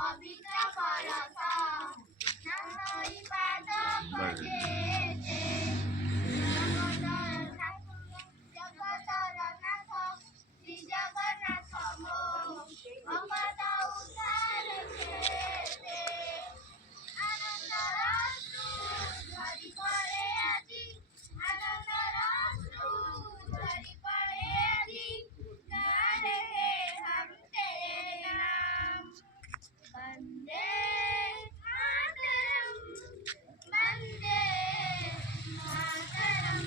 ପବିତ୍ର କଳସ ନାମଇ ପାଦ ପକେଇଛେ ଜଗତର ନାଥ ଶ୍ରୀ ଜଗନ୍ନାଥ ମୋ ଭଗତ ଉଦ୍ଧାର କେତେ ଆନନ୍ଦର ଝରି ପଡ଼େ ଆଜି ଆନନ୍ଦର ଝରି ପଡ଼େ ଆଜି ଗାନେ हम तेरे नाम वंदे मातरम वंदे मातरम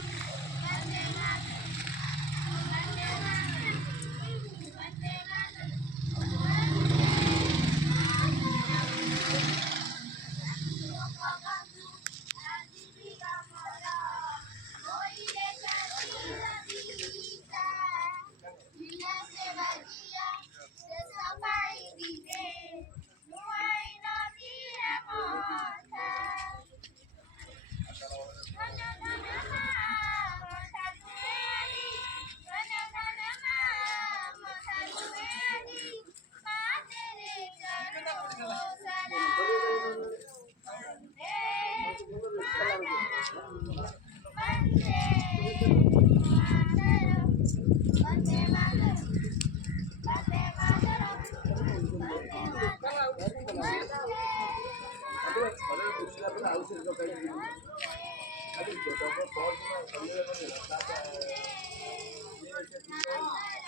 वंदे मातरम वंदे मातरम वंदे मातरम लोकबंधु आजीवी अमर होइले चाची लविता जिला से बजिया देश पाई दिले नुआई नदीर माथा धन धन माता तुएरी धन धन माता तुएरी माँ तेरे चरणों सलाम वंदे मातरम वंदे मातरम वंदे मातरम वंदे मातरम वंदे मातरम